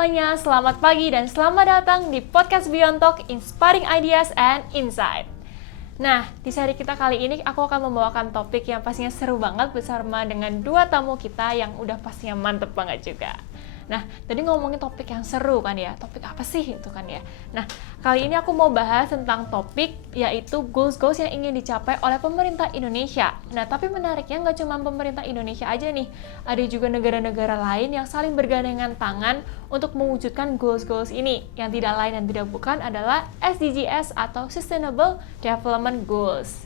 semuanya, selamat pagi dan selamat datang di podcast Beyond Talk Inspiring Ideas and Insight. Nah, di seri kita kali ini aku akan membawakan topik yang pastinya seru banget bersama dengan dua tamu kita yang udah pastinya mantep banget juga. Nah, tadi ngomongin topik yang seru kan ya, topik apa sih itu kan ya. Nah, kali ini aku mau bahas tentang topik yaitu goals-goals yang ingin dicapai oleh pemerintah Indonesia. Nah, tapi menariknya nggak cuma pemerintah Indonesia aja nih, ada juga negara-negara lain yang saling bergandengan tangan untuk mewujudkan goals-goals ini, yang tidak lain dan tidak bukan adalah SDGs atau Sustainable Development Goals.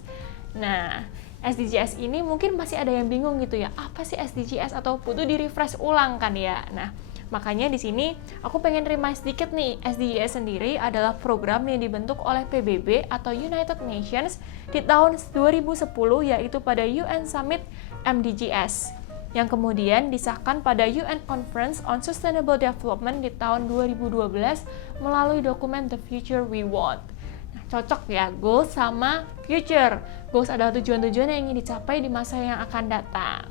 Nah, SDGs ini mungkin masih ada yang bingung gitu ya, apa sih SDGs atau butuh di-refresh ulang kan ya. Nah, makanya di sini aku pengen remind sedikit nih, SDGs sendiri adalah program yang dibentuk oleh PBB atau United Nations di tahun 2010 yaitu pada UN Summit MDGs yang kemudian disahkan pada UN Conference on Sustainable Development di tahun 2012 melalui dokumen The Future We Want. Nah, cocok ya, goals sama future. Goals adalah tujuan-tujuan yang ingin dicapai di masa yang akan datang.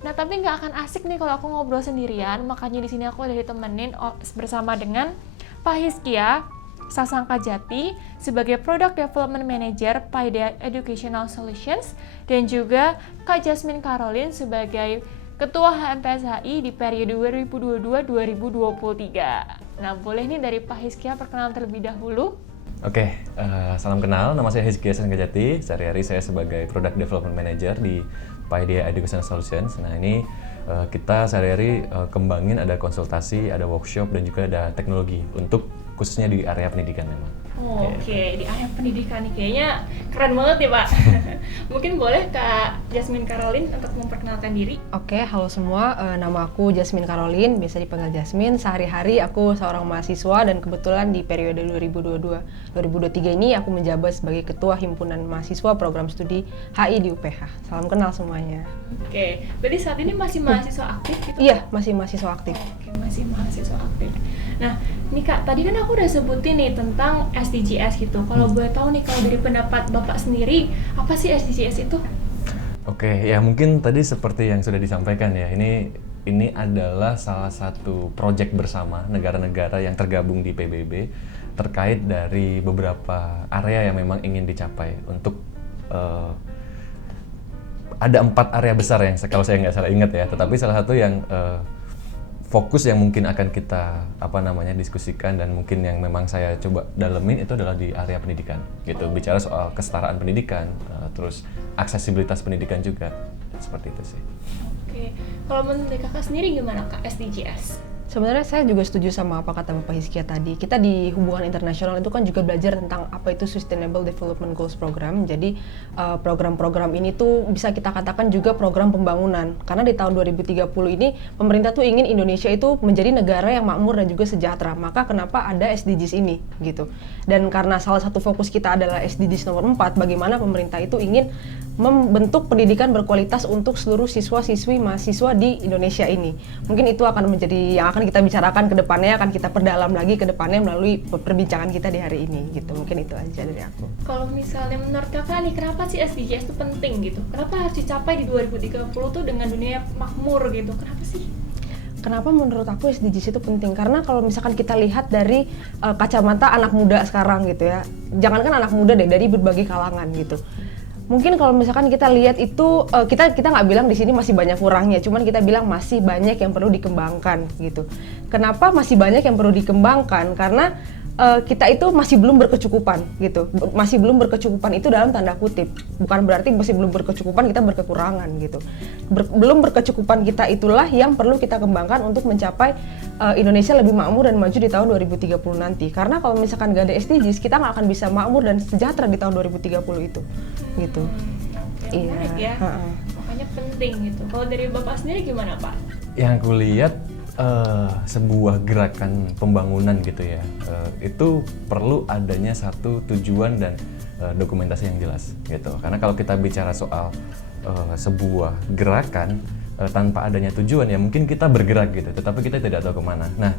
Nah, tapi nggak akan asik nih kalau aku ngobrol sendirian, makanya di sini aku udah ditemenin bersama dengan Pak Hizkia Sasangkajati sebagai Product Development Manager Paideia Educational Solutions dan juga Kak Jasmine Caroline sebagai Ketua HMPSHI di periode 2022-2023. Nah, boleh nih dari Pak Hizkia perkenalan terlebih dahulu? Oke, salam kenal. Nama saya Hizkia Sasangkajati. Sehari-hari saya sebagai Product Development Manager di Paideia Educational Solutions. Nah, ini kita sehari-hari kembangin ada konsultasi, ada workshop, dan juga ada teknologi untuk khususnya di area pendidikan memang. Oke, di area pendidikan nih kayaknya keren banget ya Pak. Mungkin boleh Kak Jasmine Caroline untuk memperkenalkan diri. Oke, halo semua, nama aku Jasmine Caroline, biasa dipanggil Jasmine. Sehari-hari aku seorang mahasiswa dan kebetulan di periode 2022-2023 ini aku menjabat sebagai Ketua Himpunan Mahasiswa Program Studi HI di UPH. Salam kenal semuanya. Oke, berarti saat ini masih mahasiswa aktif gitu? Iya, masih mahasiswa aktif. Oke, masih mahasiswa aktif. Nah, nih Kak, tadi kan aku udah sebutin nih tentang SDGs gitu. Kalau boleh tahu nih, kalau dari pendapat Bapak sendiri, apa sih SDGs itu? Oke, ya mungkin tadi seperti yang sudah disampaikan ya, ini adalah salah satu proyek bersama negara-negara yang tergabung di PBB terkait dari beberapa area yang memang ingin dicapai untuk ada 4 area besar yang kalau saya nggak salah ingat ya, tetapi salah satu yang fokus yang mungkin akan kita diskusikan dan mungkin yang memang saya coba dalemin itu adalah di area pendidikan gitu. Bicara soal kesetaraan pendidikan, terus aksesibilitas pendidikan juga, seperti itu sih. Oke, kalau menurut Kakak sendiri gimana Kak SDGs? Sebenarnya saya juga setuju sama apa kata Bapak Hizkia tadi. Kita di hubungan internasional itu kan juga belajar tentang apa itu Sustainable Development Goals Program. Jadi program-program ini tuh bisa kita katakan juga program pembangunan. Karena di tahun 2030 ini pemerintah tuh ingin Indonesia itu menjadi negara yang makmur dan juga sejahtera. Maka kenapa ada SDGs ini gitu. Dan karena salah satu fokus kita adalah SDGs nomor 4, bagaimana pemerintah itu ingin membentuk pendidikan berkualitas untuk seluruh siswa-siswi mahasiswa di Indonesia ini. Mungkin itu akan menjadi yang akan kita bicarakan ke depannya, akan kita perdalam lagi ke depannya melalui perbincangan kita di hari ini gitu. Mungkin itu aja dari aku. Kalau misalnya menurut Kakak nih, kenapa sih SDGs itu penting gitu? Kenapa harus dicapai di 2030 tuh dengan dunia makmur gitu? Kenapa sih? Kenapa menurut aku SDGs itu penting? Karena kalau misalkan kita lihat dari kacamata anak muda sekarang gitu ya, jangankan anak muda deh, dari berbagai kalangan gitu. Mungkin kalau misalkan kita lihat itu kita nggak bilang di sini masih banyak kurangnya, cuman kita bilang masih banyak yang perlu dikembangkan gitu. Kenapa masih banyak yang perlu dikembangkan? Karena kita itu masih belum berkecukupan gitu. Masih belum berkecukupan itu dalam tanda kutip. Bukan berarti masih belum berkecukupan kita berkekurangan gitu. Belum berkecukupan kita itulah yang perlu kita kembangkan untuk mencapai Indonesia lebih makmur dan maju di tahun 2030 nanti. Karena kalau misalkan gak ada SDGs, kita nggak akan bisa makmur dan sejahtera di tahun 2030 itu. Gitu. Iya. Menarik ya. Makanya penting gitu. Kalau dari Bapak sendiri gimana Pak? Yang aku lihat sebuah gerakan pembangunan gitu ya, itu perlu adanya satu tujuan dan dokumentasi yang jelas gitu. Karena kalau kita bicara soal sebuah gerakan tanpa adanya tujuan ya mungkin kita bergerak gitu, tetapi kita tidak tahu kemana. Nah,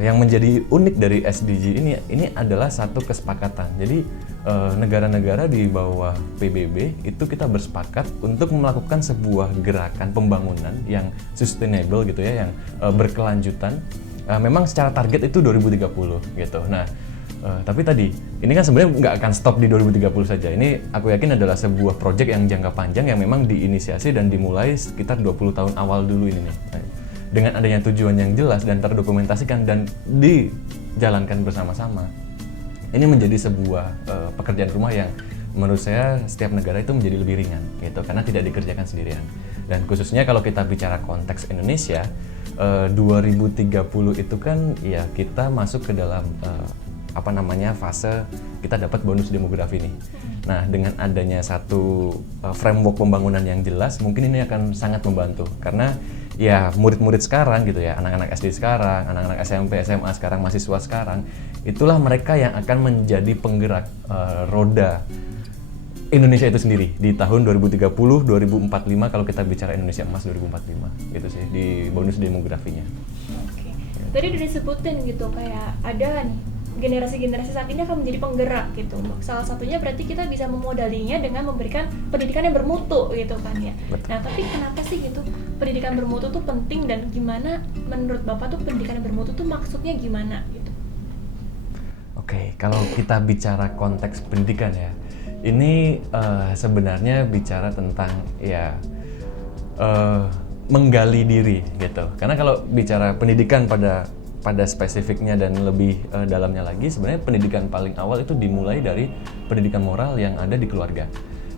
yang menjadi unik dari SDG ini adalah satu kesepakatan. Jadi negara-negara di bawah PBB itu kita bersepakat untuk melakukan sebuah gerakan pembangunan yang sustainable gitu ya, yang berkelanjutan memang secara target itu 2030 gitu. Nah, tapi tadi ini kan sebenarnya nggak akan stop di 2030 saja. Ini aku yakin adalah sebuah proyek yang jangka panjang yang memang diinisiasi dan dimulai sekitar 20 tahun awal dulu ini nih. Dengan adanya tujuan yang jelas dan terdokumentasikan dan dijalankan bersama-sama, ini menjadi sebuah pekerjaan rumah yang menurut saya setiap negara itu menjadi lebih ringan gitu, karena tidak dikerjakan sendirian. Dan khususnya kalau kita bicara konteks Indonesia, 2030 itu kan ya kita masuk ke dalam fase kita dapat bonus demografi nih. Nah, dengan adanya satu framework pembangunan yang jelas, mungkin ini akan sangat membantu karena ya murid-murid sekarang gitu ya, anak-anak SD sekarang, anak-anak SMP, SMA sekarang, mahasiswa sekarang, itulah mereka yang akan menjadi penggerak roda Indonesia itu sendiri di tahun 2030, 2045 kalau kita bicara Indonesia Emas 2045 gitu sih di bonus demografinya. Oke. Tadi udah disebutin gitu kayak ada nih generasi-generasi saat ini akan menjadi penggerak gitu. Salah satunya berarti kita bisa memodalinya dengan memberikan pendidikan yang bermutu gitu kan ya. Betul. Nah, tapi kenapa sih gitu pendidikan bermutu tuh penting dan gimana menurut Bapak tuh pendidikan yang bermutu tuh maksudnya gimana gitu? Oke, kalau kita bicara konteks pendidikan ya, ini sebenarnya bicara tentang ya menggali diri gitu. Karena kalau bicara pendidikan pada spesifiknya dan lebih dalamnya lagi, sebenarnya pendidikan paling awal itu dimulai dari pendidikan moral yang ada di keluarga.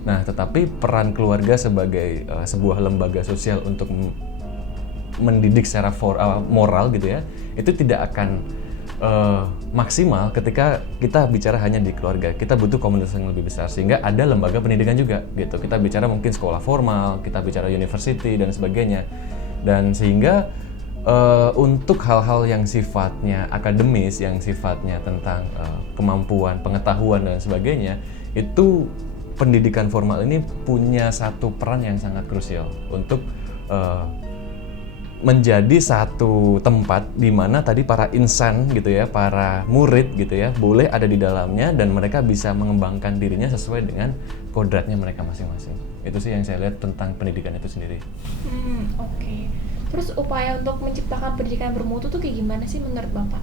Nah, tetapi peran keluarga sebagai sebuah lembaga sosial untuk mendidik secara moral gitu ya, itu tidak akan maksimal ketika kita bicara hanya di keluarga. Kita butuh komunitas yang lebih besar, sehingga ada lembaga pendidikan juga gitu. Kita bicara mungkin sekolah formal, kita bicara university dan sebagainya. Dan sehingga untuk hal-hal yang sifatnya akademis, yang sifatnya tentang kemampuan, pengetahuan dan sebagainya, itu pendidikan formal ini punya satu peran yang sangat krusial untuk menjadi satu tempat di mana tadi para insan gitu ya, para murid gitu ya, boleh ada di dalamnya dan mereka bisa mengembangkan dirinya sesuai dengan kodratnya mereka masing-masing. Itu sih yang saya lihat tentang pendidikan itu sendiri. Oke. Terus upaya untuk menciptakan pendidikan bermutu tuh kayak gimana sih menurut Bapak?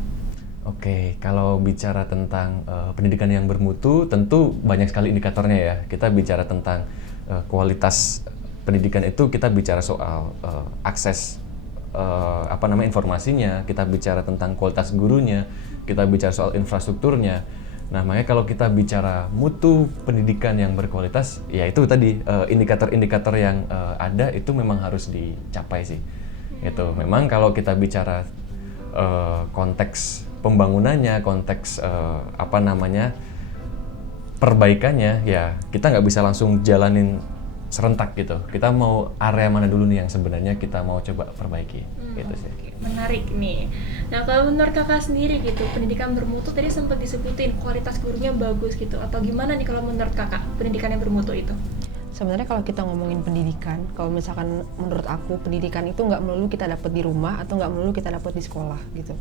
Oke, kalau bicara tentang pendidikan yang bermutu, tentu banyak sekali indikatornya ya. Kita bicara tentang kualitas pendidikan itu, kita bicara soal akses informasinya, kita bicara tentang kualitas gurunya, kita bicara soal infrastrukturnya. Nah, makanya kalau kita bicara mutu pendidikan yang berkualitas, ya itu tadi indikator-indikator yang ada itu memang harus dicapai sih. Itu memang kalau kita bicara konteks pembangunannya, konteks perbaikannya, ya kita nggak bisa langsung jalanin serentak gitu. Kita mau area mana dulu nih yang sebenarnya kita mau coba perbaiki gitu sih. Menarik nih. Nah, kalau menurut Kakak sendiri gitu, pendidikan bermutu tadi sempat disebutin kualitas gurunya bagus gitu, atau gimana nih kalau menurut Kakak pendidikan yang bermutu itu? Sebenarnya kalau kita ngomongin pendidikan, kalau misalkan menurut aku pendidikan itu nggak melulu kita dapat di rumah atau nggak melulu kita dapat di sekolah gitu.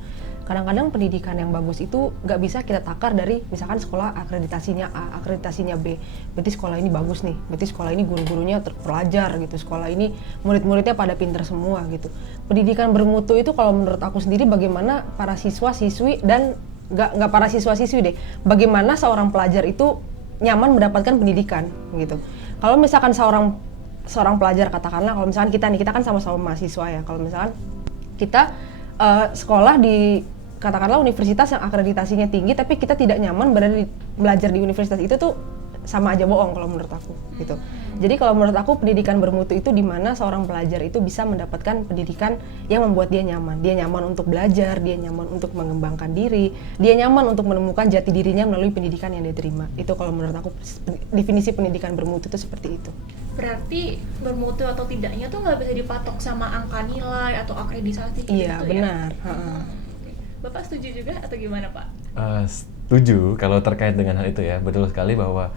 Kadang-kadang pendidikan yang bagus itu nggak bisa kita takar dari misalkan sekolah akreditasinya A, akreditasinya B. Berarti sekolah ini bagus nih, berarti sekolah ini guru-gurunya terpelajar gitu, sekolah ini murid-muridnya pada pinter semua gitu. Pendidikan bermutu itu kalau menurut aku sendiri bagaimana para siswa-siswi dan nggak para siswa-siswi deh, bagaimana seorang pelajar itu nyaman mendapatkan pendidikan gitu. Kalau misalkan seorang pelajar, katakanlah kalau misalkan kita kan sama-sama mahasiswa ya, kalau misalkan kita sekolah di katakanlah universitas yang akreditasinya tinggi tapi kita tidak nyaman belajar di universitas itu tuh sama aja bohong kalau menurut aku gitu. Jadi kalau menurut aku pendidikan bermutu itu di mana seorang pelajar itu bisa mendapatkan pendidikan yang membuat dia nyaman. Dia nyaman untuk belajar, dia nyaman untuk mengembangkan diri, dia nyaman untuk menemukan jati dirinya melalui pendidikan yang dia terima. Itu kalau menurut aku definisi pendidikan bermutu itu seperti itu. Berarti bermutu atau tidaknya tuh nggak bisa dipatok sama angka nilai atau akreditasi gitu Iya, ya? benar. Bapak setuju juga atau gimana, Pak? Setuju kalau terkait dengan hal itu ya. Betul sekali bahwa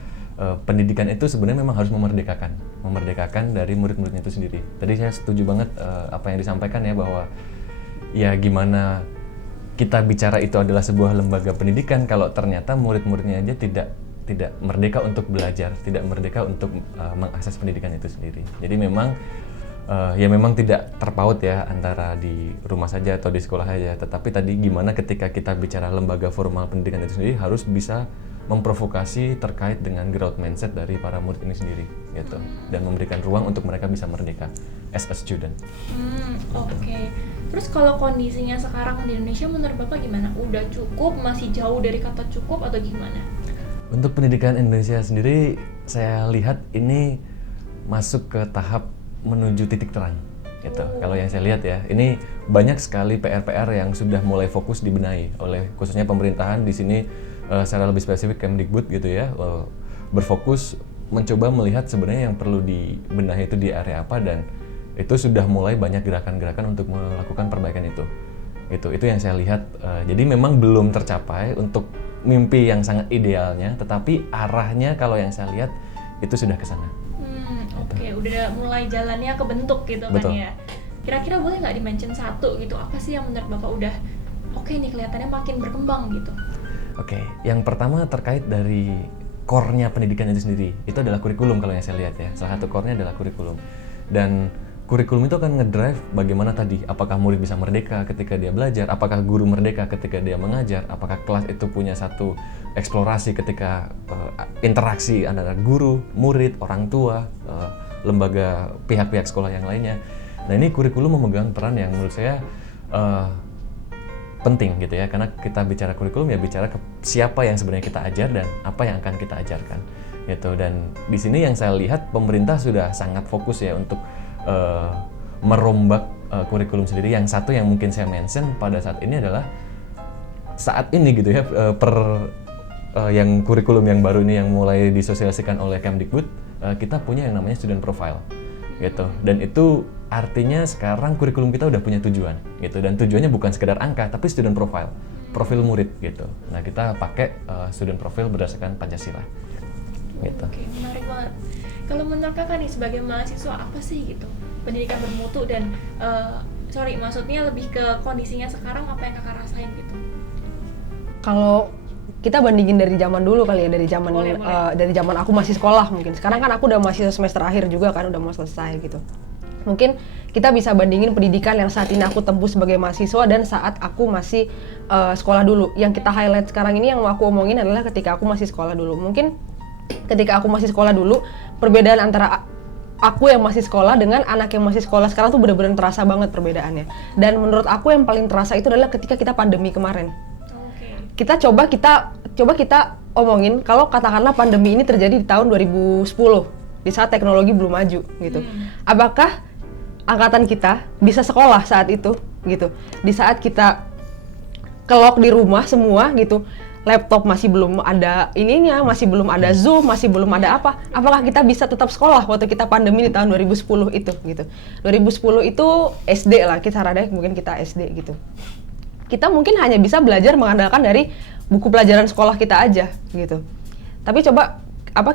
pendidikan itu sebenarnya memang harus memerdekakan dari murid-muridnya itu sendiri. Tadi saya setuju banget apa yang disampaikan ya, bahwa ya gimana kita bicara itu adalah sebuah lembaga pendidikan kalau ternyata murid-muridnya aja tidak merdeka untuk belajar, tidak merdeka untuk mengakses pendidikan itu sendiri. Jadi memang ya memang tidak terpaut ya antara di rumah saja atau di sekolah saja, tetapi tadi gimana ketika kita bicara lembaga formal pendidikan itu sendiri harus bisa memprovokasi terkait dengan growth mindset dari para murid ini sendiri gitu, dan memberikan ruang untuk mereka bisa merdeka as a student. Oke. Terus kalau kondisinya sekarang di Indonesia menurut Bapak gimana? Udah cukup, masih jauh dari kata cukup atau gimana? Untuk pendidikan Indonesia sendiri saya lihat ini masuk ke tahap menuju titik terang gitu. Kalau yang saya lihat ya, ini banyak sekali PR-PR yang sudah mulai fokus dibenahi oleh khususnya pemerintahan di sini, secara lebih spesifik Kemdikbud gitu ya, berfokus mencoba melihat sebenarnya yang perlu dibenahi itu di area apa, dan itu sudah mulai banyak gerakan-gerakan untuk melakukan perbaikan itu. Itu yang saya lihat. Jadi memang belum tercapai untuk mimpi yang sangat idealnya, tetapi arahnya kalau yang saya lihat itu sudah ke sana. Oke, udah mulai jalannya kebentuk gitu. Betul. Kan ya. Kira-kira boleh nggak di-mention satu gitu, apa sih yang menurut Bapak udah oke nih kelihatannya makin berkembang gitu? Oke, yang pertama terkait dari core-nya pendidikan itu sendiri, itu adalah kurikulum kalau yang saya lihat ya. Salah satu core-nya adalah kurikulum. Dan kurikulum itu akan ngedrive bagaimana tadi, apakah murid bisa merdeka ketika dia belajar, apakah guru merdeka ketika dia mengajar, apakah kelas itu punya satu eksplorasi ketika interaksi antara guru, murid, orang tua, lembaga pihak-pihak sekolah yang lainnya. Nah ini kurikulum memegang peran yang menurut saya penting gitu ya, karena kita bicara kurikulum ya bicara siapa yang sebenarnya kita ajar dan apa yang akan kita ajarkan gitu. Dan di sini yang saya lihat pemerintah sudah sangat fokus ya untuk merombak kurikulum sendiri. Yang satu yang mungkin saya mention pada saat ini adalah saat ini gitu ya, yang kurikulum yang baru ini yang mulai disosialisasikan oleh Kemdikbud, kita punya yang namanya student profile gitu, dan itu artinya sekarang kurikulum kita udah punya tujuan gitu, dan tujuannya bukan sekedar angka tapi student profile, profil murid gitu. Nah kita pakai student profile berdasarkan Pancasila gitu. Oke, menarik banget. Kalau menurut Kakak nih sebagai mahasiswa apa sih gitu pendidikan bermutu, dan maksudnya lebih ke kondisinya sekarang, apa yang Kakak rasain gitu? Kalau kita bandingin dari zaman dulu kali ya, dari zaman dari zaman aku masih sekolah mungkin. Sekarang kan aku udah masih semester akhir juga kan, udah mau selesai gitu. Mungkin kita bisa bandingin pendidikan yang saat ini aku tempuh sebagai mahasiswa dan saat aku masih sekolah dulu. Yang kita highlight sekarang ini yang mau aku omongin adalah ketika aku masih sekolah dulu. Mungkin ketika aku masih sekolah dulu, perbedaan antara aku yang masih sekolah dengan anak yang masih sekolah sekarang tuh benar-benar terasa banget perbedaannya. Dan menurut aku yang paling terasa itu adalah ketika kita pandemi kemarin. Kita coba kita omongin kalau katakanlah pandemi ini terjadi di tahun 2010, di saat teknologi belum maju gitu. Apakah angkatan kita bisa sekolah saat itu gitu? Di saat kita kelok di rumah semua gitu, laptop masih belum ada ininya, masih belum ada Zoom, masih belum ada apa. Apakah kita bisa tetap sekolah waktu kita pandemi di tahun 2010 itu gitu. 2010 itu SD lah, kita rada mungkin kita SD gitu. Kita mungkin hanya bisa belajar mengandalkan dari buku pelajaran sekolah kita aja gitu. Tapi coba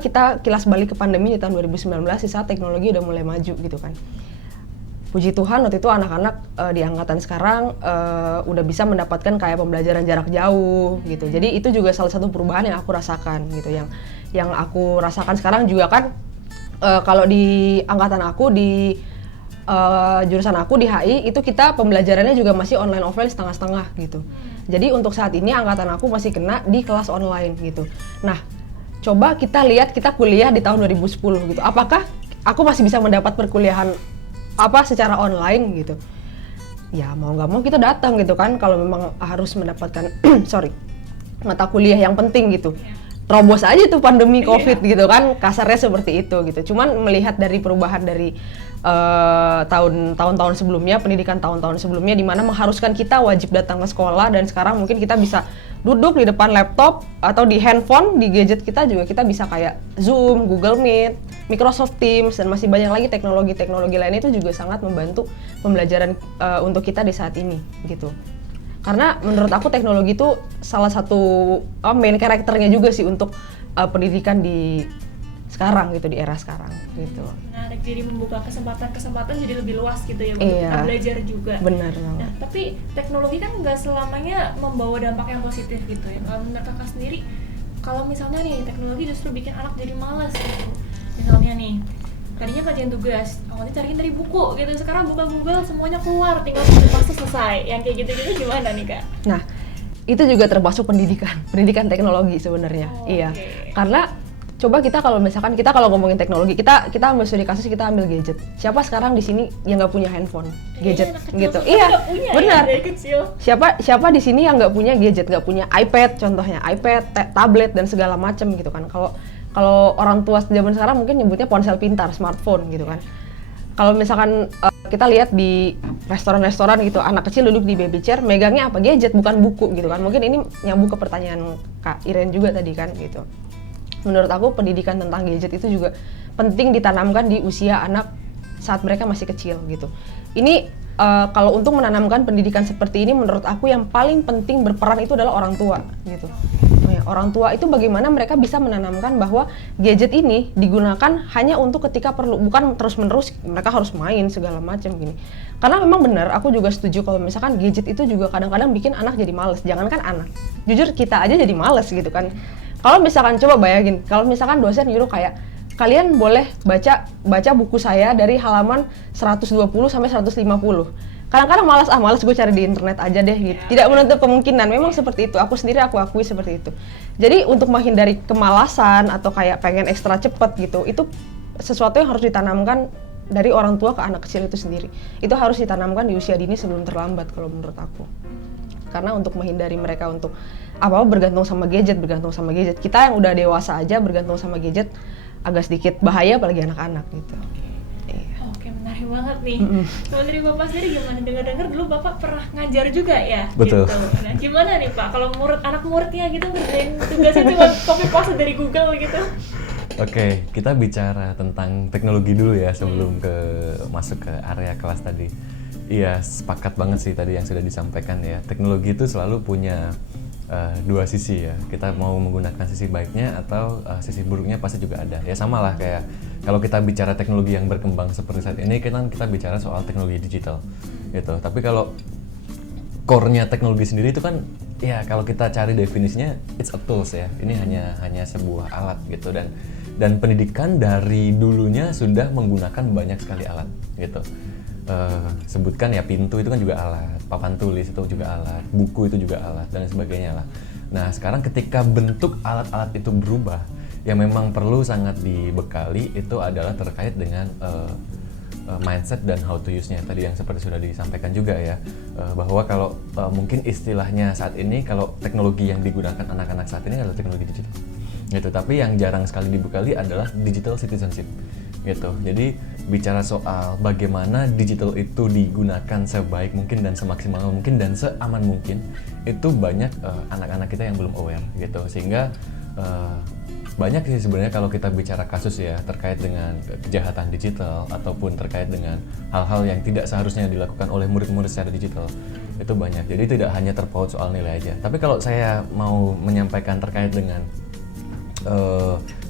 kita kilas balik ke pandemi di tahun 2019 di saat teknologi udah mulai maju gitu kan. Puji Tuhan waktu itu anak-anak di angkatan sekarang udah bisa mendapatkan kayak pembelajaran jarak jauh gitu. Jadi itu juga salah satu perubahan yang aku rasakan gitu. Yang aku rasakan sekarang juga kan kalau di angkatan aku di jurusan aku di HI itu kita pembelajarannya juga masih online offline setengah-setengah gitu. Jadi untuk saat ini angkatan aku masih kena di kelas online gitu. Nah, coba kita lihat kita kuliah di tahun 2010 gitu. Apakah aku masih bisa mendapat perkuliahan secara online gitu? Ya mau nggak mau kita datang gitu kan, kalau memang harus mendapatkan mata kuliah yang penting gitu. Terobos aja tuh pandemi COVID gitu kan, kasarnya seperti itu gitu. Cuman melihat dari perubahan dari tahun-tahun sebelumnya, pendidikan tahun-tahun sebelumnya di mana mengharuskan kita wajib datang ke sekolah, dan sekarang mungkin kita bisa duduk di depan laptop atau di handphone, di gadget kita juga kita bisa kayak Zoom, Google Meet, Microsoft Teams, dan masih banyak lagi teknologi-teknologi lainnya itu juga sangat membantu pembelajaran untuk kita di saat ini gitu. Karena menurut aku teknologi itu salah satu main karakternya juga sih untuk pendidikan di sekarang gitu, di era sekarang gitu. Menarik, jadi membuka kesempatan jadi lebih luas gitu ya untuk kita belajar juga. Benar. Nah, tapi teknologi kan nggak selamanya membawa dampak yang positif gitu ya. Kalau menurut Kakak sendiri, kalau misalnya nih teknologi justru bikin anak jadi malas gitu. Misalnya nih, tadinya ngerjain tugas, awalnya cariin dari buku gitu, sekarang buka Google semuanya keluar, tinggal satu fase selesai. Yang kayak gitu-gitu gimana nih Kak? Nah, itu juga termasuk pendidikan teknologi sebenarnya. Oh, iya. okay. Karena coba kita kalau ngomongin teknologi, kita ambil studi kasus, kita ambil gadget. Siapa sekarang di sini yang nggak punya handphone, gadget gitu? Iya, benar. Ya, dari kecil. Siapa di sini yang nggak punya gadget, nggak punya iPad, contohnya iPad, tablet dan segala macam gitu kan? Kalau orang tua zaman sekarang mungkin nyebutnya ponsel pintar, smartphone gitu kan. Kalau misalkan kita lihat di restoran-restoran gitu, anak kecil duduk di baby chair, megangnya apa? Gadget, bukan buku gitu kan. Mungkin ini nyambung ke pertanyaan Kak Iren juga tadi kan gitu. Menurut aku pendidikan tentang gadget itu juga penting ditanamkan di usia anak saat mereka masih kecil gitu. Ini kalau untuk menanamkan pendidikan seperti ini, menurut aku yang paling penting berperan itu adalah orang tua gitu. Orang tua itu bagaimana mereka bisa menanamkan bahwa gadget ini digunakan hanya untuk ketika perlu, bukan terus-menerus mereka harus main segala macam gini. Karena memang benar, aku juga setuju kalau misalkan gadget itu juga kadang-kadang bikin anak jadi males. Jangankan anak, jujur kita aja jadi males gitu kan. Kalau misalkan coba bayangin, kalau misalkan dosen nyuruh kayak kalian boleh baca buku saya dari halaman 120 sampai 150. Kadang-kadang malas gue cari di internet aja deh gitu. Tidak menutup kemungkinan, memang seperti itu. Aku sendiri aku akui seperti itu. Jadi untuk menghindari kemalasan atau kayak pengen ekstra cepet gitu, itu sesuatu yang harus ditanamkan dari orang tua ke anak kecil itu sendiri. Itu harus ditanamkan di usia dini sebelum terlambat kalau menurut aku. Karena untuk menghindari mereka untuk apa-apa bergantung sama gadget. Kita yang udah dewasa aja bergantung sama gadget agak sedikit bahaya, apalagi anak-anak gitu. Oke, menarik banget nih. Kalau dari Bapak sendiri gimana? Dengar-dengar dulu Bapak pernah ngajar juga ya? Betul. Gitu. Nah, gimana nih Pak? Kalau anak muridnya gitu ngerjain tugasnya cuma copy paste dari Google gitu? Oke, kita bicara tentang teknologi dulu ya sebelum masuk ke area kelas tadi. Iya, sepakat banget sih tadi yang sudah disampaikan ya. Teknologi itu selalu punya dua sisi ya. Kita mau menggunakan sisi baiknya atau sisi buruknya pasti juga ada. Ya sama lah kayak kalau kita bicara teknologi yang berkembang seperti saat ini, kan kita bicara soal teknologi digital gitu. Tapi kalau core-nya teknologi sendiri itu kan ya kalau kita cari definisinya it's a tools ya. Ini hanya sebuah alat gitu, dan pendidikan dari dulunya sudah menggunakan banyak sekali alat gitu. Sebutkan ya pintu itu kan juga alat, papan tulis itu juga alat, buku itu juga alat dan sebagainya lah. Nah sekarang ketika bentuk alat-alat itu berubah, yang memang perlu sangat dibekali itu adalah terkait dengan mindset dan how to use-nya tadi yang seperti sudah disampaikan juga ya, bahwa kalau mungkin istilahnya saat ini kalau teknologi yang digunakan anak-anak saat ini adalah teknologi digital gitu, tapi yang jarang sekali dibekali adalah digital citizenship gitu. Jadi bicara soal bagaimana digital itu digunakan sebaik mungkin dan semaksimal mungkin dan seaman mungkin, itu banyak anak-anak kita yang belum aware gitu, sehingga banyak sih sebenarnya kalau kita bicara kasus ya terkait dengan kejahatan digital ataupun terkait dengan hal-hal yang tidak seharusnya dilakukan oleh murid-murid secara digital, itu banyak. Jadi tidak hanya terpaut soal nilai aja, tapi kalau saya mau menyampaikan terkait dengan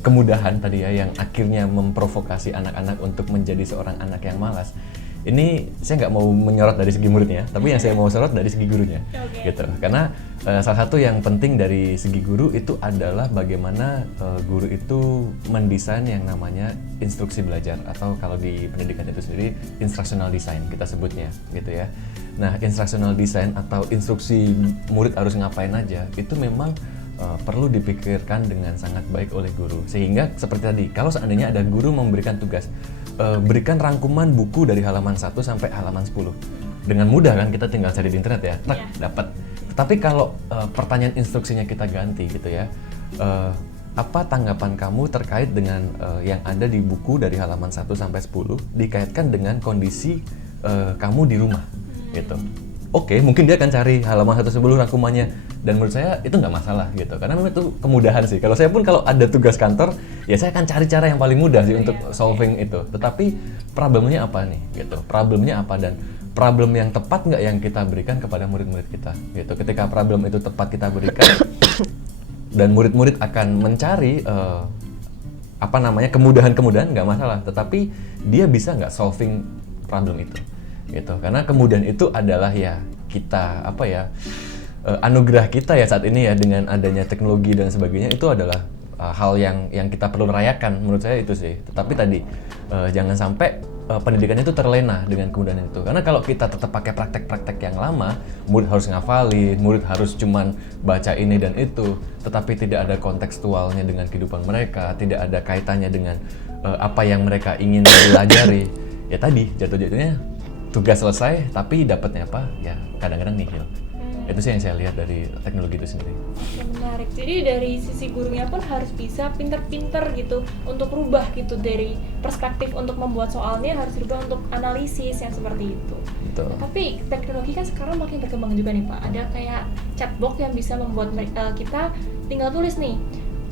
kemudahan tadi ya yang akhirnya memprovokasi anak-anak untuk menjadi seorang anak yang malas. Ini saya nggak mau menyorot dari segi muridnya, tapi yang saya mau sorot dari segi gurunya, gitu. Karena salah satu yang penting dari segi guru itu adalah bagaimana guru itu mendesain yang namanya instruksi belajar, atau kalau di pendidikan itu sendiri instructional design kita sebutnya, gitu ya. Nah, instructional design atau instruksi murid harus ngapain aja itu memang perlu dipikirkan dengan sangat baik oleh guru. Sehingga seperti tadi, kalau seandainya ada guru memberikan tugas, berikan rangkuman buku dari halaman 1 sampai halaman 10. Dengan mudah kan kita tinggal cari di internet ya, dapat. Tapi kalau pertanyaan instruksinya kita ganti gitu ya, apa tanggapan kamu terkait dengan yang ada di buku dari halaman 1 sampai 10 dikaitkan dengan kondisi kamu di rumah gitu. Oke, mungkin dia akan cari halaman 1 sebelum rangkumannya, dan menurut saya itu nggak masalah gitu, karena memang itu kemudahan sih. Kalau saya pun kalau ada tugas kantor, ya saya akan cari cara yang paling mudah sih untuk solving itu. Tetapi problemnya apa nih gitu, problemnya apa, dan problem yang tepat nggak yang kita berikan kepada murid-murid kita gitu. Ketika problem itu tepat kita berikan, dan murid-murid akan mencari kemudahan-kemudahan nggak masalah, tetapi dia bisa nggak solving problem itu gitu. Karena kemudian itu adalah ya kita anugerah kita ya saat ini ya, dengan adanya teknologi dan sebagainya, itu adalah hal yang kita perlu rayakan menurut saya itu sih. Tetapi tadi jangan sampai pendidikan itu terlena dengan kemudahan itu. Karena kalau kita tetap pakai praktek-praktek yang lama, murid harus ngafalin, murid harus cuman baca ini dan itu, tetapi tidak ada kontekstualnya dengan kehidupan mereka, tidak ada kaitannya dengan apa yang mereka ingin pelajari. Ya tadi jatuh-jatuhnya tugas selesai, tapi dapatnya apa? Ya kadang-kadang nihil. Itu sih yang saya lihat dari teknologi itu sendiri. Oke, menarik. Jadi dari sisi gurunya pun harus bisa pinter-pinter gitu untuk rubah gitu dari perspektif untuk membuat soalnya, harus rubah untuk analisis yang seperti itu. Betul. Nah, tapi teknologi kan sekarang makin berkembang juga nih Pak. Ada kayak chatbot yang bisa membuat kita tinggal tulis nih,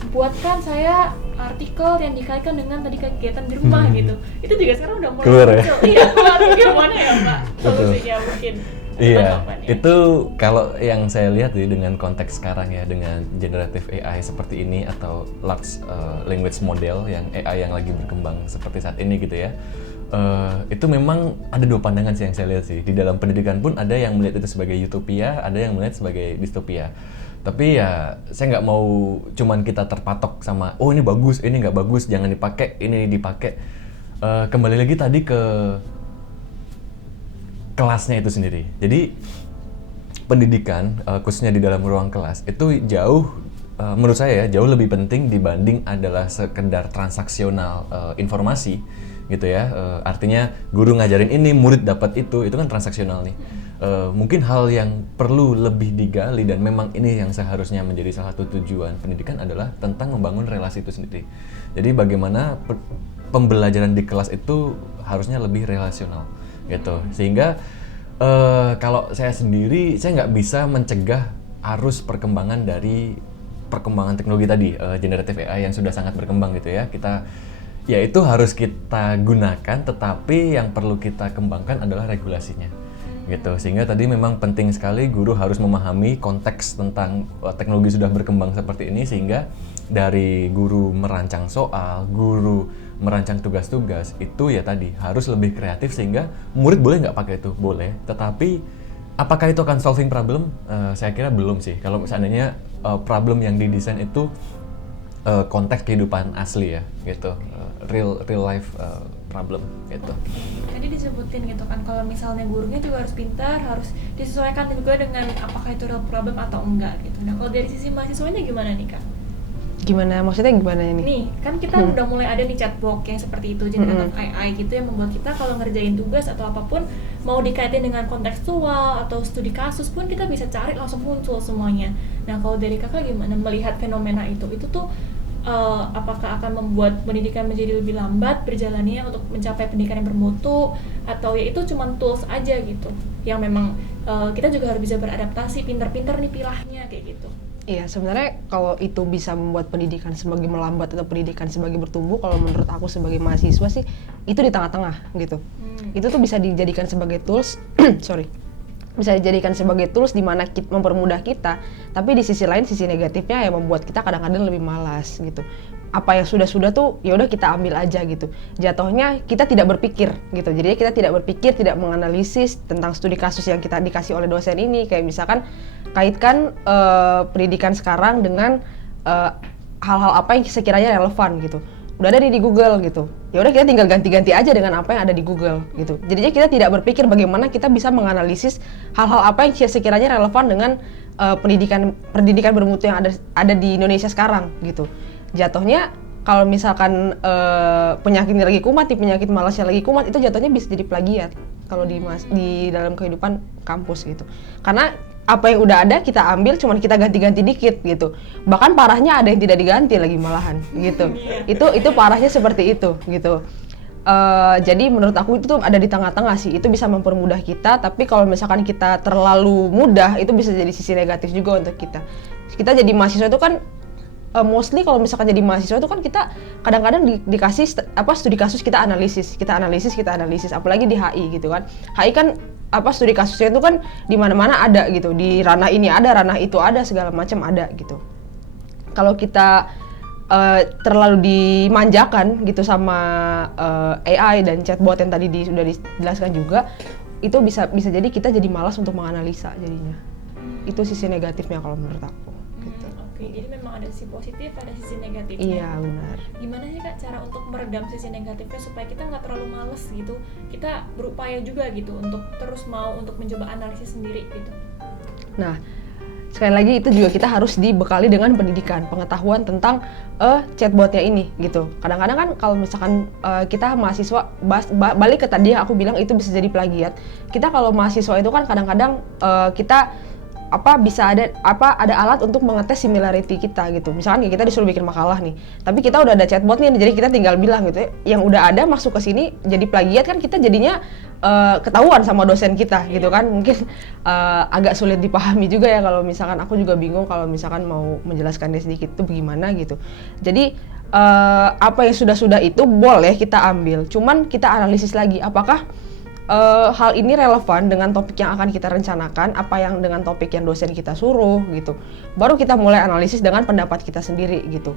buatkan saya artikel yang dikaitkan dengan tadi kegiatan di rumah gitu. Itu juga sekarang udah mulai Keluar ya? muncul. Iya, keluar. Gimana ya Pak solusinya mungkin? Iya, Tanggapannya. itu kalau yang saya lihat sih dengan konteks sekarang ya, dengan generative AI seperti ini atau large language model yang AI yang lagi berkembang seperti saat ini gitu ya, itu memang ada dua pandangan sih yang saya lihat sih. Di dalam pendidikan pun ada yang melihat itu sebagai utopia, ada yang melihat sebagai distopia. Tapi ya saya nggak mau cuman kita terpatok sama, oh ini bagus, ini nggak bagus, jangan dipakai, ini dipakai. Kembali lagi tadi ke kelasnya itu sendiri. Jadi pendidikan khususnya di dalam ruang kelas itu jauh menurut saya jauh lebih penting dibanding adalah sekedar transaksional informasi gitu ya. Artinya guru ngajarin ini, murid dapat itu kan transaksional nih. Mungkin hal yang perlu lebih digali dan memang ini yang seharusnya menjadi salah satu tujuan pendidikan adalah tentang membangun relasi itu sendiri. Jadi bagaimana pembelajaran di kelas itu harusnya lebih relasional gitu, sehingga kalau saya sendiri saya nggak bisa mencegah arus perkembangan dari perkembangan teknologi tadi, generative AI yang sudah sangat berkembang gitu ya. Ya itu harus kita gunakan, tetapi yang perlu kita kembangkan adalah regulasinya gitu. Sehingga tadi memang penting sekali guru harus memahami konteks tentang teknologi sudah berkembang seperti ini, sehingga dari guru merancang soal, guru merancang tugas-tugas itu ya tadi harus lebih kreatif, sehingga murid boleh nggak pakai itu? Boleh, tetapi apakah itu akan solving problem? Saya kira belum sih. Kalau seandainya problem yang didesain itu konteks kehidupan asli ya gitu, real life problem gitu. Tadi disebutin gitu kan, kalau misalnya gurunya juga harus pintar, harus disesuaikan juga dengan apakah itu real problem atau enggak gitu. Nah kalau dari sisi mahasiswanya gimana nih Kak? Gimana? Maksudnya gimana ini? Nih, kan kita udah mulai ada nih chatbot yang seperti itu, generative AI gitu, yang membuat kita kalau ngerjain tugas atau apapun, mau dikaitin dengan kontekstual atau studi kasus pun kita bisa cari langsung muncul semuanya. Nah kalau dari kakak gimana melihat fenomena itu? Itu tuh apakah akan membuat pendidikan menjadi lebih lambat berjalannya untuk mencapai pendidikan yang bermutu, atau ya itu cuma tools aja gitu, yang memang kita juga harus bisa beradaptasi, pintar-pintar nih pilahnya kayak gitu. Iya, sebenarnya kalau itu bisa membuat pendidikan sebagai melambat atau pendidikan sebagai bertumbuh, kalau menurut aku sebagai mahasiswa sih itu di tengah-tengah gitu. Itu tuh bisa dijadikan sebagai tools, bisa dijadikan sebagai tools di mana mempermudah kita, tapi di sisi lain sisi negatifnya yang membuat kita kadang-kadang lebih malas gitu. Apa yang sudah-sudah tuh ya udah kita ambil aja gitu. Jatuhnya kita tidak berpikir gitu. Jadi kita tidak berpikir, tidak menganalisis tentang studi kasus yang kita dikasih oleh dosen ini. Kayak misalkan kaitkan pendidikan sekarang dengan hal-hal apa yang sekiranya relevan gitu. Udah ada di Google gitu. Ya udah kita tinggal ganti-ganti aja dengan apa yang ada di Google gitu. Jadinya kita tidak berpikir bagaimana kita bisa menganalisis hal-hal apa yang sekiranya relevan dengan pendidikan bermutu yang ada di Indonesia sekarang gitu. Jatuhnya kalau misalkan penyakitnya lagi kumat, penyakit malasnya lagi kumat, itu jatuhnya bisa jadi plagiat kalau di dalam kehidupan kampus gitu. Karena apa yang udah ada kita ambil, cuman kita ganti-ganti dikit gitu. Bahkan parahnya ada yang tidak diganti lagi malahan gitu. Itu parahnya seperti itu gitu. Jadi menurut aku itu tuh ada di tengah-tengah sih. Itu bisa mempermudah kita, tapi kalau misalkan kita terlalu mudah, itu bisa jadi sisi negatif juga untuk kita. Kita jadi mahasiswa itu kan mostly kalau misalkan jadi mahasiswa itu kan kita kadang-kadang dikasih studi kasus, kita analisis, apalagi di HI gitu kan. HI kan studi kasusnya itu kan di mana-mana ada gitu, di ranah ini ada, ranah itu ada, segala macam ada gitu. Kalau kita terlalu dimanjakan gitu sama AI dan chatbot yang tadi sudah dijelaskan juga, itu bisa jadi kita jadi malas untuk menganalisa jadinya. Itu sisi negatifnya kalau menurut aku. Gitu. Oke, nih, jadi memang ada sisi positif, ada sisi negatifnya. Iya benar. Gimana sih Kak cara untuk meredam sisi negatifnya supaya kita nggak terlalu males gitu, kita berupaya juga gitu untuk terus mau untuk mencoba analisis sendiri gitu. Nah, sekali lagi itu juga kita harus dibekali dengan pendidikan, pengetahuan tentang chatbotnya ini gitu. Kadang-kadang kan kalau misalkan kita mahasiswa balik ke tadi yang aku bilang itu bisa jadi plagiat. Kita kalau mahasiswa itu kan kadang-kadang kita bisa ada alat untuk mengetes similarity kita gitu. Misalkan kita disuruh bikin makalah nih, tapi kita udah ada chatbot nih, jadi kita tinggal bilang gitu ya, yang udah ada masuk ke sini jadi plagiat kan kita jadinya ketahuan sama dosen kita gitu kan. Mungkin agak sulit dipahami juga ya kalau misalkan aku juga bingung kalau misalkan mau menjelaskannya sedikit itu bagaimana gitu. Jadi apa yang sudah itu boleh kita ambil, cuman kita analisis lagi apakah hal ini relevan dengan topik yang akan kita rencanakan, apa yang dengan topik yang dosen kita suruh gitu. Baru kita mulai analisis dengan pendapat kita sendiri gitu.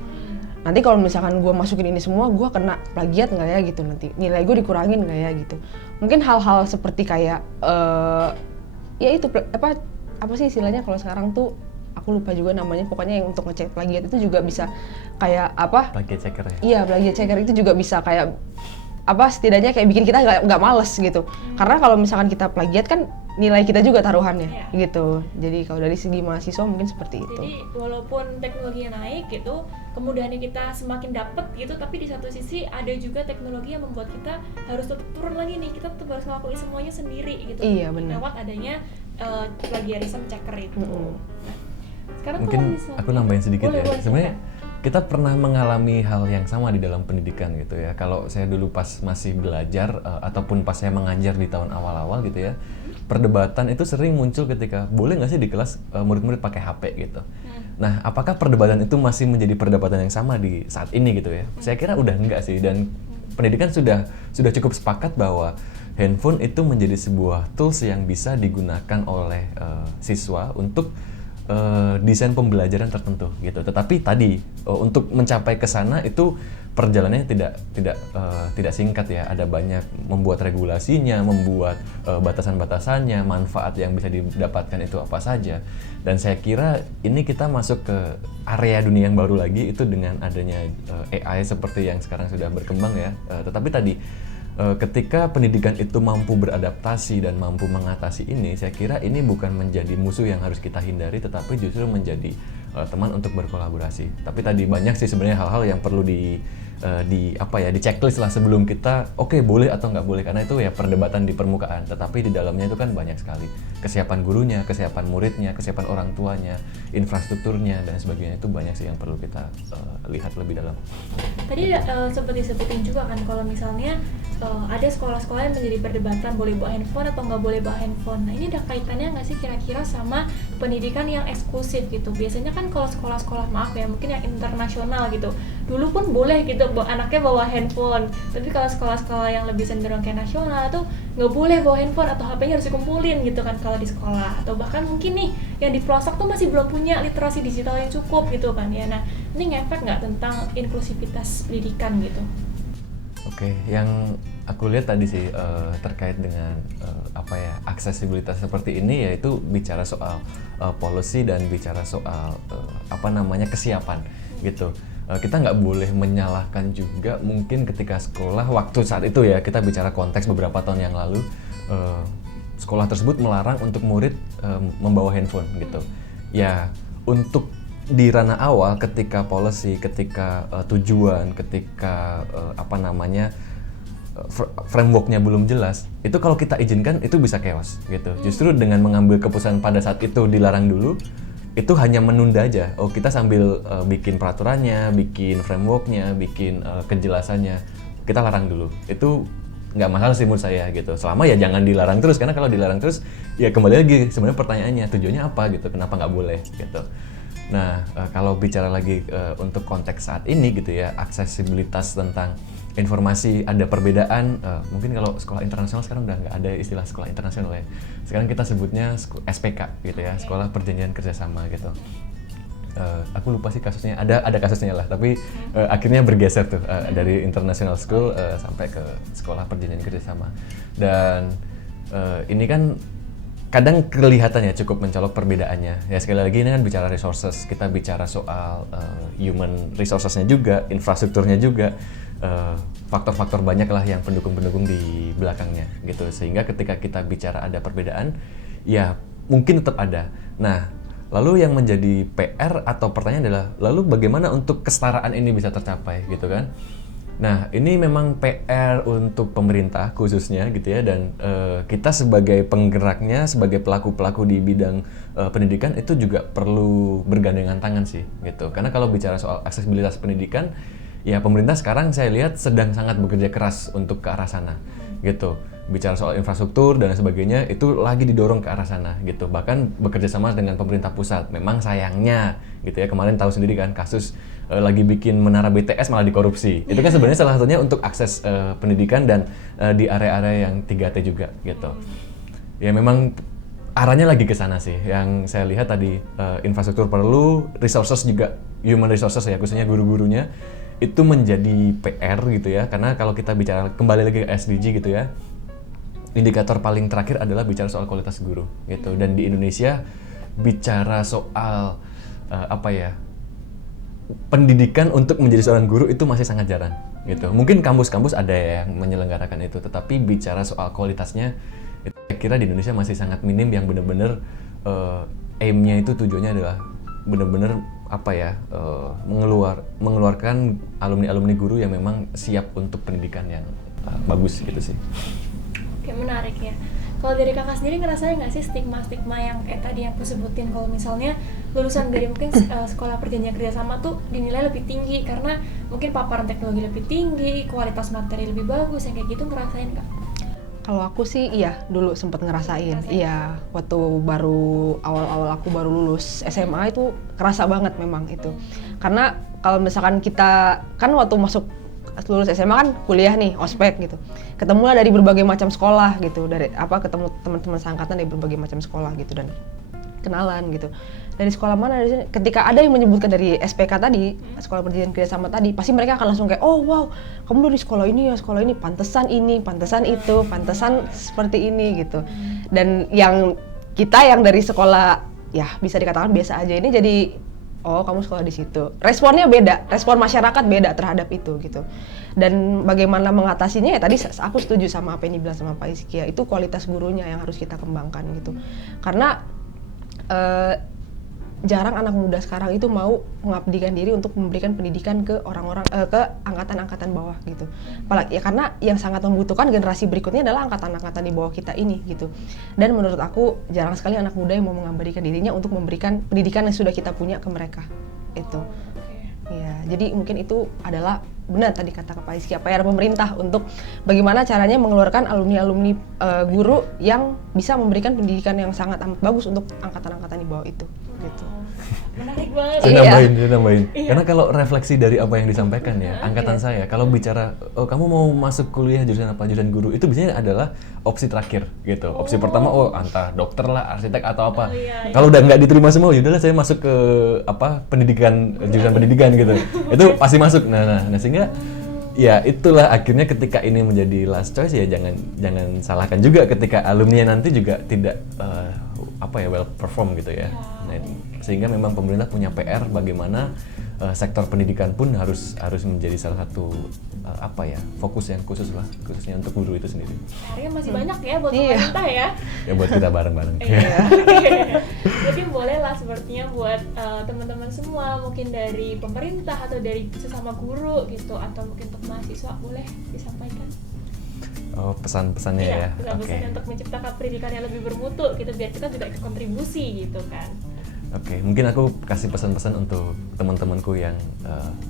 Nanti kalau misalkan gue masukin ini semua, gue kena plagiat nggak ya gitu, nanti nilai gue dikurangin nggak ya gitu. Mungkin hal-hal seperti kayak ya itu apa sih istilahnya kalau sekarang tuh aku lupa juga namanya, pokoknya yang untuk ngecek plagiat itu juga bisa kayak apa? Plagiat checker ya? Iya, plagiat checker itu juga bisa kayak setidaknya kayak bikin kita nggak males gitu. Karena kalau misalkan kita plagiat kan nilai kita juga taruhannya gitu. Jadi kalau dari segi mahasiswa mungkin seperti itu. Jadi walaupun teknologinya naik gitu, kemudahannya kita semakin dapet gitu, tapi di satu sisi ada juga teknologi yang membuat kita harus tetap turun lagi nih, kita tetap harus ngelakuin semuanya sendiri gitu. Iya, benar. Lewat adanya plagiarism checker itu. Nah, sekarang Mungkin kalau misalnya, aku nambahin sedikit boleh, ya. Sebenarnya kita pernah mengalami hal yang sama di dalam pendidikan gitu ya. Kalau saya dulu pas masih belajar ataupun pas saya mengajar di tahun awal-awal gitu ya, perdebatan itu sering muncul ketika boleh nggak sih di kelas murid-murid pakai HP gitu. Nah, apakah perdebatan itu masih menjadi perdebatan yang sama di saat ini gitu ya? Saya kira udah enggak sih, dan pendidikan sudah cukup sepakat bahwa handphone itu menjadi sebuah tools yang bisa digunakan oleh siswa untuk desain pembelajaran tertentu gitu. Tetapi tadi untuk mencapai ke sana itu perjalanannya tidak singkat ya. Ada banyak membuat regulasinya, membuat batasan-batasannya, manfaat yang bisa didapatkan itu apa saja. Dan saya kira ini kita masuk ke area dunia yang baru lagi, itu dengan adanya AI seperti yang sekarang sudah berkembang ya. Tetapi tadi ketika pendidikan itu mampu beradaptasi dan mampu mengatasi ini, saya kira ini bukan menjadi musuh yang harus kita hindari, tetapi justru menjadi teman untuk berkolaborasi. Tapi tadi banyak sih sebenarnya hal-hal yang perlu di checklist lah sebelum kita boleh atau nggak boleh, karena itu ya perdebatan di permukaan, tetapi di dalamnya itu kan banyak sekali kesiapan gurunya, kesiapan muridnya, kesiapan orang tuanya, infrastrukturnya dan sebagainya. Itu banyak sih yang perlu kita lihat lebih dalam. Tadi sempat disebutin juga kan kalau misalnya ada sekolah-sekolah yang menjadi perdebatan boleh bawa handphone atau nggak boleh bawa handphone. Nah, ini ada kaitannya nggak sih kira-kira sama pendidikan yang eksklusif gitu? Biasanya kan kalau sekolah-sekolah mungkin yang internasional gitu, dulu pun boleh gitu anaknya bawa handphone, tapi kalau sekolah-sekolah yang lebih cenderung kayak nasional tuh nggak boleh bawa handphone atau HP-nya harus dikumpulin gitu kan kalau di sekolah. Atau bahkan mungkin nih yang di pelosok tuh masih belum punya literasi digital yang cukup gitu kan ya. Nah, ini ngefek nggak tentang inklusivitas pendidikan gitu? Oke, yang aku lihat tadi sih terkait dengan aksesibilitas seperti ini, yaitu bicara soal policy dan bicara soal kesiapan gitu. Kita nggak boleh menyalahkan juga mungkin ketika sekolah waktu saat itu ya, kita bicara konteks beberapa tahun yang lalu, sekolah tersebut melarang untuk murid membawa handphone gitu. Ya, untuk di ranah awal ketika policy, ketika tujuan, ketika frameworknya belum jelas, itu kalau kita izinkan itu bisa chaos gitu. Justru dengan mengambil keputusan pada saat itu dilarang dulu, itu hanya menunda aja. Kita sambil bikin peraturannya, bikin frameworknya, bikin kejelasannya, kita larang dulu. Itu nggak masalah sih menurut saya gitu. Selama ya jangan dilarang terus, karena kalau dilarang terus ya kembali lagi sebenarnya pertanyaannya tujuannya apa gitu, kenapa nggak boleh gitu. Nah, kalau bicara lagi untuk konteks saat ini gitu ya, aksesibilitas tentang informasi, ada perbedaan. Mungkin kalau sekolah internasional sekarang udah nggak ada istilah sekolah internasional ya. Sekarang kita sebutnya SPK gitu ya, Sekolah Perjanjian Kerjasama gitu. Aku lupa sih kasusnya, ada kasusnya lah, tapi akhirnya bergeser tuh dari international school sampai ke Sekolah Perjanjian Kerjasama. Dan ini kan kadang kelihatan ya cukup mencolok perbedaannya. Ya sekali lagi ini kan bicara resources, kita bicara soal human resources-nya juga, infrastrukturnya juga, faktor-faktor banyak lah yang pendukung-pendukung di belakangnya gitu. Sehingga ketika kita bicara ada perbedaan, ya mungkin tetap ada. Nah, lalu yang menjadi PR atau pertanyaan adalah, lalu bagaimana untuk kesetaraan ini bisa tercapai gitu kan? Nah, ini memang PR untuk pemerintah khususnya gitu ya, dan kita sebagai penggeraknya, sebagai pelaku-pelaku di bidang pendidikan itu juga perlu bergandengan tangan sih gitu. Karena kalau bicara soal aksesibilitas pendidikan, ya pemerintah sekarang saya lihat sedang sangat bekerja keras untuk ke arah sana gitu. Bicara soal infrastruktur dan sebagainya itu lagi didorong ke arah sana gitu. Bahkan bekerja sama dengan pemerintah pusat. Memang sayangnya gitu ya, kemarin tahu sendiri kan kasus lagi bikin menara BTS malah dikorupsi. Itu kan sebenarnya salah satunya untuk akses pendidikan dan di area-area yang 3T juga gitu. Ya memang arahnya lagi ke sana sih. Yang saya lihat tadi infrastruktur perlu, resources juga, human resources ya, khususnya guru-gurunya itu menjadi PR gitu ya. Karena kalau kita bicara kembali lagi ke SDG gitu ya, indikator paling terakhir adalah bicara soal kualitas guru gitu. Dan di Indonesia bicara soal pendidikan untuk menjadi seorang guru itu masih sangat jarang gitu. Mungkin kampus-kampus ada yang menyelenggarakan itu, tetapi bicara soal kualitasnya itu saya kira di Indonesia masih sangat minim yang benar-benar aim-nya itu tujuannya adalah benar-benar mengeluarkan alumni-alumni guru yang memang siap untuk pendidikan yang bagus gitu sih. Oke, menarik ya. Kalau dari kakak sendiri ngerasain nggak sih stigma-stigma yang tadi yang aku sebutin, kalau misalnya lulusan dari mungkin sekolah perjanjian kerjasama tuh dinilai lebih tinggi karena mungkin paparan teknologi lebih tinggi, kualitas materi lebih bagus, yang kayak gitu ngerasain nggak? Kalau aku sih iya, dulu sempet ngerasain. Iya, waktu awal-awal aku baru lulus SMA itu kerasa banget memang itu. Karena kalau misalkan kita kan waktu lulus SMA kan kuliah nih, ospek gitu. Ketemulah dari berbagai macam sekolah gitu, ketemu teman-teman seangkatan dari berbagai macam sekolah gitu dan kenalan gitu. Dari sekolah mana, dari sini. Ketika ada yang menyebutkan dari SPK tadi, sekolah perjanjian kerjasama tadi, pasti mereka akan langsung kayak, oh wow, kamu dari sekolah ini ya, sekolah ini, pantesan itu, pantesan seperti ini gitu. Dan yang kita yang dari sekolah ya bisa dikatakan biasa aja ini jadi, oh kamu sekolah di situ. Responnya beda, respon masyarakat beda terhadap itu gitu. Dan bagaimana mengatasinya ya tadi aku setuju sama apa yang dibilang sama Pak Iskia, itu kualitas gurunya yang harus kita kembangkan gitu. Karena jarang anak muda sekarang itu mau mengabdikan diri untuk memberikan pendidikan ke orang-orang ke angkatan-angkatan bawah gitu. Apalagi ya karena yang sangat membutuhkan generasi berikutnya adalah angkatan-angkatan di bawah kita ini gitu. Dan menurut aku jarang sekali anak muda yang mau mengabdikan dirinya untuk memberikan pendidikan yang sudah kita punya ke mereka. Itu. Ya, jadi mungkin itu adalah benar tadi kata Pak Iskia, PR pemerintah untuk bagaimana caranya mengeluarkan alumni-alumni guru yang bisa memberikan pendidikan yang sangat amat bagus untuk angkatan-angkatan di bawah itu. Gitu. Menarik banget. Saya nambahin. Iya. Karena kalau refleksi dari apa yang disampaikan ya, angkatan saya, kalau bicara, oh kamu mau masuk kuliah jurusan apa, jurusan guru, itu biasanya adalah opsi terakhir gitu. Opsi pertama, entah dokter lah, arsitek atau apa. Kalau udah nggak diterima semua, yaudahlah saya masuk ke pendidikan, jurusan pendidikan gitu. Itu pasti masuk. Nah sehingga ya itulah akhirnya ketika ini menjadi last choice ya jangan salahkan juga ketika alumni nanti juga tidak well perform gitu ya. Nah, sehingga memang pemerintah punya PR bagaimana sektor pendidikan pun harus menjadi salah satu fokus yang khususnya untuk guru itu sendiri. PR-nya masih banyak ya buat pemerintah ya. Ya buat kita bareng-bareng. Jadi boleh lah sepertinya buat teman-teman semua, mungkin dari pemerintah atau dari sesama guru gitu, atau mungkin untuk mahasiswa, boleh disampaikan. Oh, pesan-pesannya ya. Pesan-pesan untuk menciptakan pendidikan yang lebih bermutu gitu, biar kita juga kontribusi gitu kan. Oke, mungkin aku kasih pesan-pesan untuk teman-temanku yang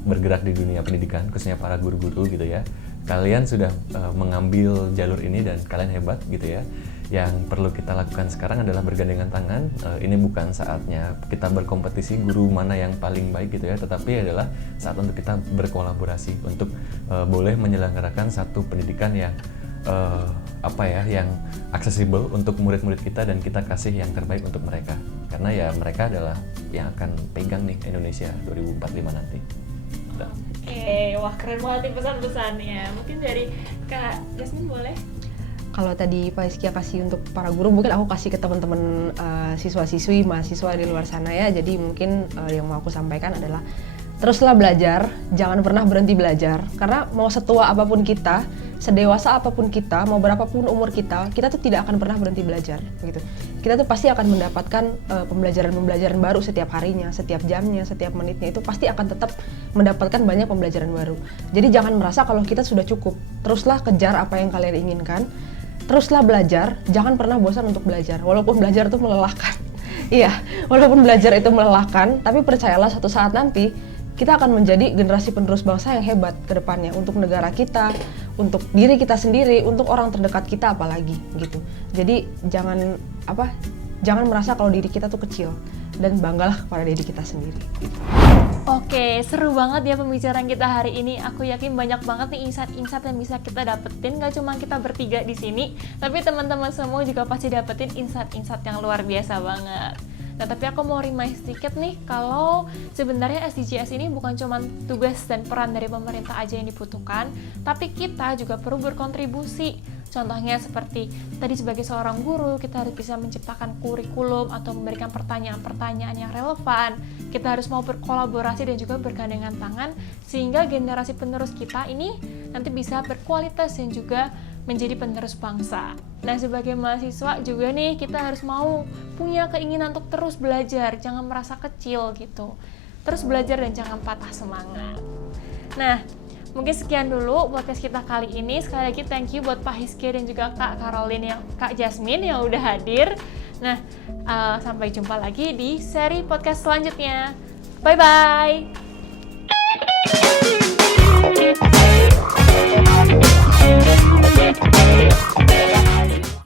bergerak di dunia pendidikan, khususnya para guru-guru gitu ya. Kalian sudah mengambil jalur ini dan kalian hebat gitu ya. Yang perlu kita lakukan sekarang adalah bergandengan tangan. Ini bukan saatnya kita berkompetisi guru mana yang paling baik gitu ya, tetapi adalah saat untuk kita berkolaborasi untuk boleh menyelenggarakan satu pendidikan yang yang aksesibel untuk murid-murid kita, dan kita kasih yang terbaik untuk mereka. Karena ya mereka adalah yang akan pegang nih Indonesia 2045 nanti. Oke, wah keren banget nih pesan-pesannya. Mungkin dari Kak Jasmine boleh? Kalau tadi Pak Hizkia kasih untuk para guru, mungkin aku kasih ke teman-teman siswa-siswi, mahasiswa di luar sana ya. Jadi mungkin yang mau aku sampaikan adalah teruslah belajar, jangan pernah berhenti belajar. Karena mau setua apapun kita, sedewasa apapun kita, mau berapapun umur kita tuh tidak akan pernah berhenti belajar gitu. Kita tuh pasti akan mendapatkan pembelajaran baru setiap harinya, setiap jamnya, setiap menitnya, itu pasti akan tetap mendapatkan banyak pembelajaran baru. Jadi jangan merasa kalau kita sudah cukup. Teruslah kejar apa yang kalian inginkan. Teruslah belajar, jangan pernah bosan untuk belajar. Walaupun belajar itu melelahkan. Iya, walaupun belajar itu melelahkan, tapi percayalah suatu saat nanti kita akan menjadi generasi penerus bangsa yang hebat ke depannya, untuk negara kita, untuk diri kita sendiri, untuk orang terdekat kita apalagi gitu. Jadi jangan merasa kalau diri kita tuh kecil, dan banggalah kepada diri kita sendiri. Oke, seru banget ya pembicaraan kita hari ini. Aku yakin banyak banget nih insight-insight yang bisa kita dapetin. Gak cuma kita bertiga di sini, tapi teman-teman semua juga pasti dapetin insight-insight yang luar biasa banget. Nah, tapi aku mau remind sedikit nih, kalau sebenarnya SDGs ini bukan cuma tugas dan peran dari pemerintah aja yang dibutuhkan, tapi kita juga perlu berkontribusi. Contohnya seperti tadi, sebagai seorang guru, kita harus bisa menciptakan kurikulum atau memberikan pertanyaan-pertanyaan yang relevan. Kita harus mau berkolaborasi dan juga bergandengan tangan, sehingga generasi penerus kita ini nanti bisa berkualitas dan juga menjadi penerus bangsa. Nah, sebagai mahasiswa juga nih, kita harus mau punya keinginan untuk terus belajar, jangan merasa kecil gitu. Terus belajar dan jangan patah semangat. Nah, mungkin sekian dulu podcast kita kali ini. Sekali lagi thank you buat Pak Hizkia dan juga Kak Caroline Kak Jasmine yang udah hadir. Nah, sampai jumpa lagi di seri podcast selanjutnya. Bye-bye!